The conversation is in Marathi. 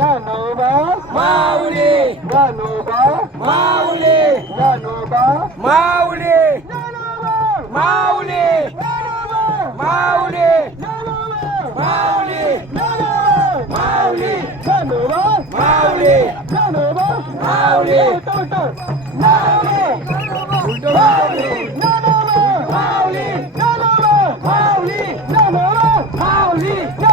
ज्ञानोबा माऊली. ज्ञानोबा माऊली. ज्ञानोबा माऊली. माऊली. माऊली. माऊली. माऊली. ज्ञानोबा माऊली. ज्ञानोबा माऊली. माऊली माऊली. माऊली माऊली. माऊली